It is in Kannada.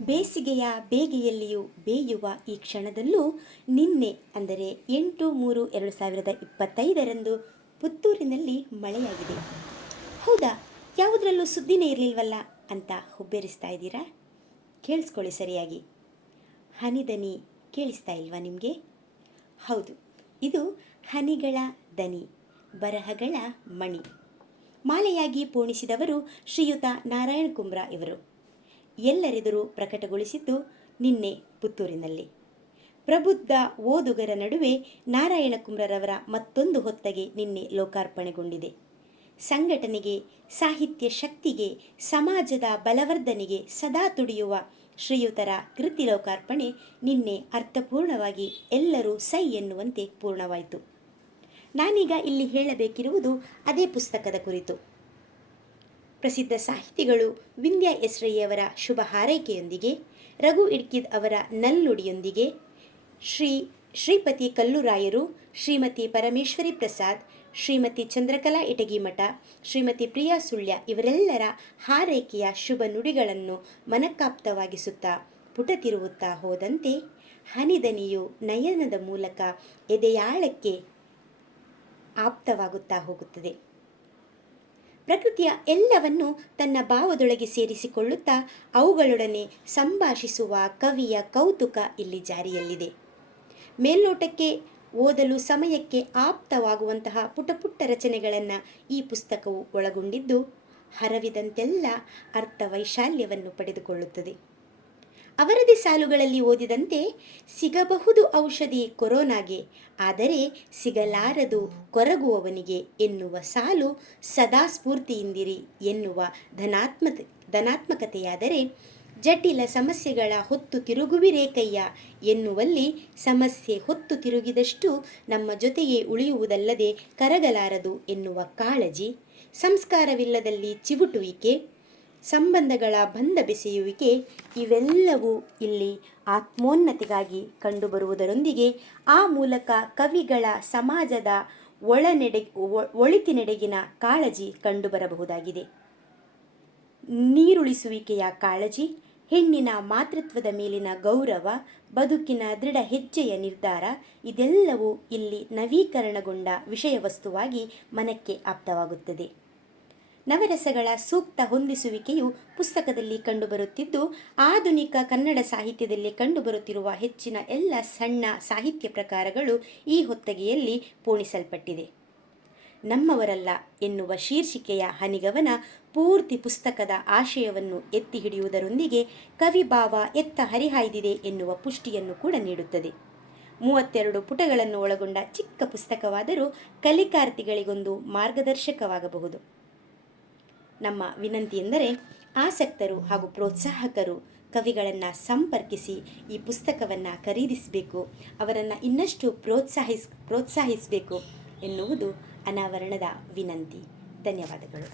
ಬೇಸಿಗೆಯ ಬೇಗೆಯಲ್ಲಿಯೂ ಬೇಯುವ ಈ ಕ್ಷಣದಲ್ಲೂ ನಿನ್ನೆ ಅಂದರೆ 8/3/2025 ಪುತ್ತೂರಿನಲ್ಲಿ ಮಳೆಯಾಗಿದೆ. ಹೌದಾ, ಯಾವುದರಲ್ಲೂ ಸುದ್ದಿನೇ ಇರಲಿಲ್ವಲ್ಲ ಅಂತ ಹುಬ್ಬೇರಿಸ್ತಾ ಇದ್ದೀರಾ? ಕೇಳಿಸ್ಕೊಳ್ಳಿ ಸರಿಯಾಗಿ. ಹನಿದನಿ ಕೇಳಿಸ್ತಾ ಇಲ್ವಾ ನಿಮಗೆ? ಹೌದು, ಇದು ಹನಿಗಳ ದನಿ, ಬರಹಗಳ ಮಣಿ. ಮಾಲೆಯಾಗಿ ಪೋಣಿಸಿದವರು ಶ್ರೀಯುತ ನಾರಾಯಣ ಕುಂಬ್ರ ಇವರು. ಎಲ್ಲರೆದುರು ಪ್ರಕಟಗೊಳಿಸಿದ್ದು ನಿನ್ನೆ ಪುತ್ತೂರಿನಲ್ಲಿ. ಪ್ರಬುದ್ಧ ಓದುಗರ ನಡುವೆ ನಾರಾಯಣ ಕುಂಬ್ರರವರ ಮತ್ತೊಂದು ಹೊತ್ತಗೆ ನಿನ್ನೆ ಲೋಕಾರ್ಪಣೆಗೊಂಡಿದೆ. ಸಂಘಟನೆಗೆ, ಸಾಹಿತ್ಯ ಶಕ್ತಿಗೆ, ಸಮಾಜದ ಬಲವರ್ಧನೆಗೆ ಸದಾ ತುಡಿಯುವ ಶ್ರೀಯುತರ ಕೃತಿ ಲೋಕಾರ್ಪಣೆ ನಿನ್ನೆ ಅರ್ಥಪೂರ್ಣವಾಗಿ ಎಲ್ಲರೂ ಸೈ ಎನ್ನುವಂತೆ ಪೂರ್ಣವಾಯಿತು. ನಾನೀಗ ಇಲ್ಲಿ ಹೇಳಬೇಕಿರುವುದು ಅದೇ ಪುಸ್ತಕದ ಕುರಿತು. ಪ್ರಸಿದ್ಧ ಸಾಹಿತಿಗಳು ವಿಂಧ್ಯ ಎಸ್ ರೈಯವರ ಶುಭ ಹಾರೈಕೆಯೊಂದಿಗೆ, ರಘು ಇಡ್ಕಿದ್ ಅವರ ನಲ್ನುಡಿಯೊಂದಿಗೆ, ಶ್ರೀಪತಿ ಕಲ್ಲುರಾಯರು, ಶ್ರೀಮತಿ ಪರಮೇಶ್ವರಿ ಪ್ರಸಾದ್, ಶ್ರೀಮತಿ ಚಂದ್ರಕಲಾ ಇಟಗಿಮಠ, ಶ್ರೀಮತಿ ಪ್ರಿಯಾ ಸುಳ್ಯ ಇವರೆಲ್ಲರ ಹಾರೈಕೆಯ ಶುಭ ನುಡಿಗಳನ್ನು ಮನಕಾಪ್ತವಾಗಿಸುತ್ತಾ ಪುಟ ತಿರುವುತ್ತಾ ಹೋದಂತೆ ಹನಿದನಿಯು ನಯನದ ಮೂಲಕ ಎದೆಯಾಳಕ್ಕೆ ಆಪ್ತವಾಗುತ್ತಾ ಹೋಗುತ್ತದೆ. ಪ್ರಕೃತಿಯ ಎಲ್ಲವನ್ನು ತನ್ನ ಭಾವದೊಳಗೆ ಸೇರಿಸಿಕೊಳ್ಳುತ್ತಾ ಅವುಗಳೊಡನೆ ಸಂಭಾಷಿಸುವ ಕವಿಯ ಕೌತುಕ ಇಲ್ಲಿ ಜಾರಿಯಲ್ಲಿದೆ. ಮೇಲ್ನೋಟಕ್ಕೆ ಓದಲು ಸಮಯಕ್ಕೆ ಆಪ್ತವಾಗುವಂತಹ ಪುಟ ಪುಟ್ಟ ರಚನೆಗಳನ್ನು ಈ ಪುಸ್ತಕವು ಒಳಗೊಂಡಿದ್ದು ಹರವಿದಂತೆಲ್ಲ ಅರ್ಥ ವೈಶಾಲ್ಯವನ್ನು ಪಡೆದುಕೊಳ್ಳುತ್ತದೆ. ಅವರದೇ ಸಾಲುಗಳಲ್ಲಿ ಓದಿದಂತೆ ಸಿಗಬಹುದು ಔಷಧಿ ಕೊರೋನಾಗೆ, ಆದರೆ ಸಿಗಲಾರದು ಕೊರಗುವವನಿಗೆ ಎನ್ನುವ ಸಾಲು ಸದಾ ಸ್ಫೂರ್ತಿಯಿಂದಿರಿ ಎನ್ನುವ ಧನಾತ್ಮಕತೆಯಾದರೆ, ಜಟಿಲ ಸಮಸ್ಯೆಗಳ ಹೊತ್ತು ತಿರುಗುವಿರೇ ಕಯ್ಯ ಎನ್ನುವಲ್ಲಿ ಸಮಸ್ಯೆ ಹೊತ್ತು ತಿರುಗಿದಷ್ಟು ನಮ್ಮ ಜೊತೆಗೆ ಉಳಿಯುವುದಲ್ಲದೆ ಕರಗಲಾರದು ಎನ್ನುವ ಕಾಳಜಿ, ಸಂಸ್ಕಾರವಿಲ್ಲದಲ್ಲಿ ಚಿವುಟುವಿಕೆ, ಸಂಬಂಧಗಳ ಬಂಧ ಬೆಸೆಯುವಿಕೆ ಇವೆಲ್ಲವೂ ಇಲ್ಲಿ ಆತ್ಮೋನ್ನತಿಗಾಗಿ ಕಂಡುಬರುವುದರೊಂದಿಗೆ ಆ ಮೂಲಕ ಕವಿಗಳ ಸಮಾಜದ ಒಳಿತಿನೆಡೆಗಿನ ಕಾಳಜಿ ಕಂಡುಬರಬಹುದಾಗಿದೆ. ನೀರುಳಿಸುವಿಕೆಯ ಕಾಳಜಿ, ಹೆಣ್ಣಿನ ಮಾತೃತ್ವದ ಮೇಲಿನ ಗೌರವ, ಬದುಕಿನ ದೃಢ ಹೆಜ್ಜೆಯ ನಿರ್ಧಾರ ಇದೆಲ್ಲವೂ ಇಲ್ಲಿ ನವೀಕರಣಗೊಂಡ ವಿಷಯವಸ್ತುವಾಗಿ ಮನಕ್ಕೆ ಆಪ್ತವಾಗುತ್ತದೆ. ನವರಸಗಳ ಸೂಕ್ತ ಹೊಂದಿಸುವಿಕೆಯು ಪುಸ್ತಕದಲ್ಲಿ ಕಂಡುಬರುತ್ತಿದ್ದು, ಆಧುನಿಕ ಕನ್ನಡ ಸಾಹಿತ್ಯದಲ್ಲಿ ಕಂಡುಬರುತ್ತಿರುವ ಹೆಚ್ಚಿನ ಎಲ್ಲ ಸಣ್ಣ ಸಾಹಿತ್ಯ ಪ್ರಕಾರಗಳು ಈ ಹೊತ್ತಗೆಯಲ್ಲಿ ಪೋಣಿಸಲ್ಪಟ್ಟಿದೆ. ನಮ್ಮವರಲ್ಲ ಎನ್ನುವ ಶೀರ್ಷಿಕೆಯ ಹನಿಗವನ ಪೂರ್ತಿ ಪುಸ್ತಕದ ಆಶಯವನ್ನು ಎತ್ತಿ ಹಿಡಿಯುವುದರೊಂದಿಗೆ ಕವಿಭಾವ ಎತ್ತ ಹರಿಹಾಯ್ದಿದೆ ಎನ್ನುವ ಪುಷ್ಟಿಯನ್ನು ಕೂಡ ನೀಡುತ್ತದೆ. 32 ಪುಟಗಳನ್ನು ಒಳಗೊಂಡ ಚಿಕ್ಕ ಪುಸ್ತಕವಾದರೂ ಕಲಿಕಾರ್ಥಿಗಳಿಗೊಂದು ಮಾರ್ಗದರ್ಶಕವಾಗಬಹುದು. ನಮ್ಮ ವಿನಂತಿ ಎಂದರೆ ಆಸಕ್ತರು ಹಾಗೂ ಪ್ರೋತ್ಸಾಹಕರು ಕವಿಗಳನ್ನು ಸಂಪರ್ಕಿಸಿ ಈ ಪುಸ್ತಕವನ್ನು ಖರೀದಿಸಬೇಕು, ಅವರನ್ನು ಇನ್ನಷ್ಟು ಪ್ರೋತ್ಸಾಹಿಸಬೇಕು ಎನ್ನುವುದು ಅನಾವರಣದ ವಿನಂತಿ. ಧನ್ಯವಾದಗಳು.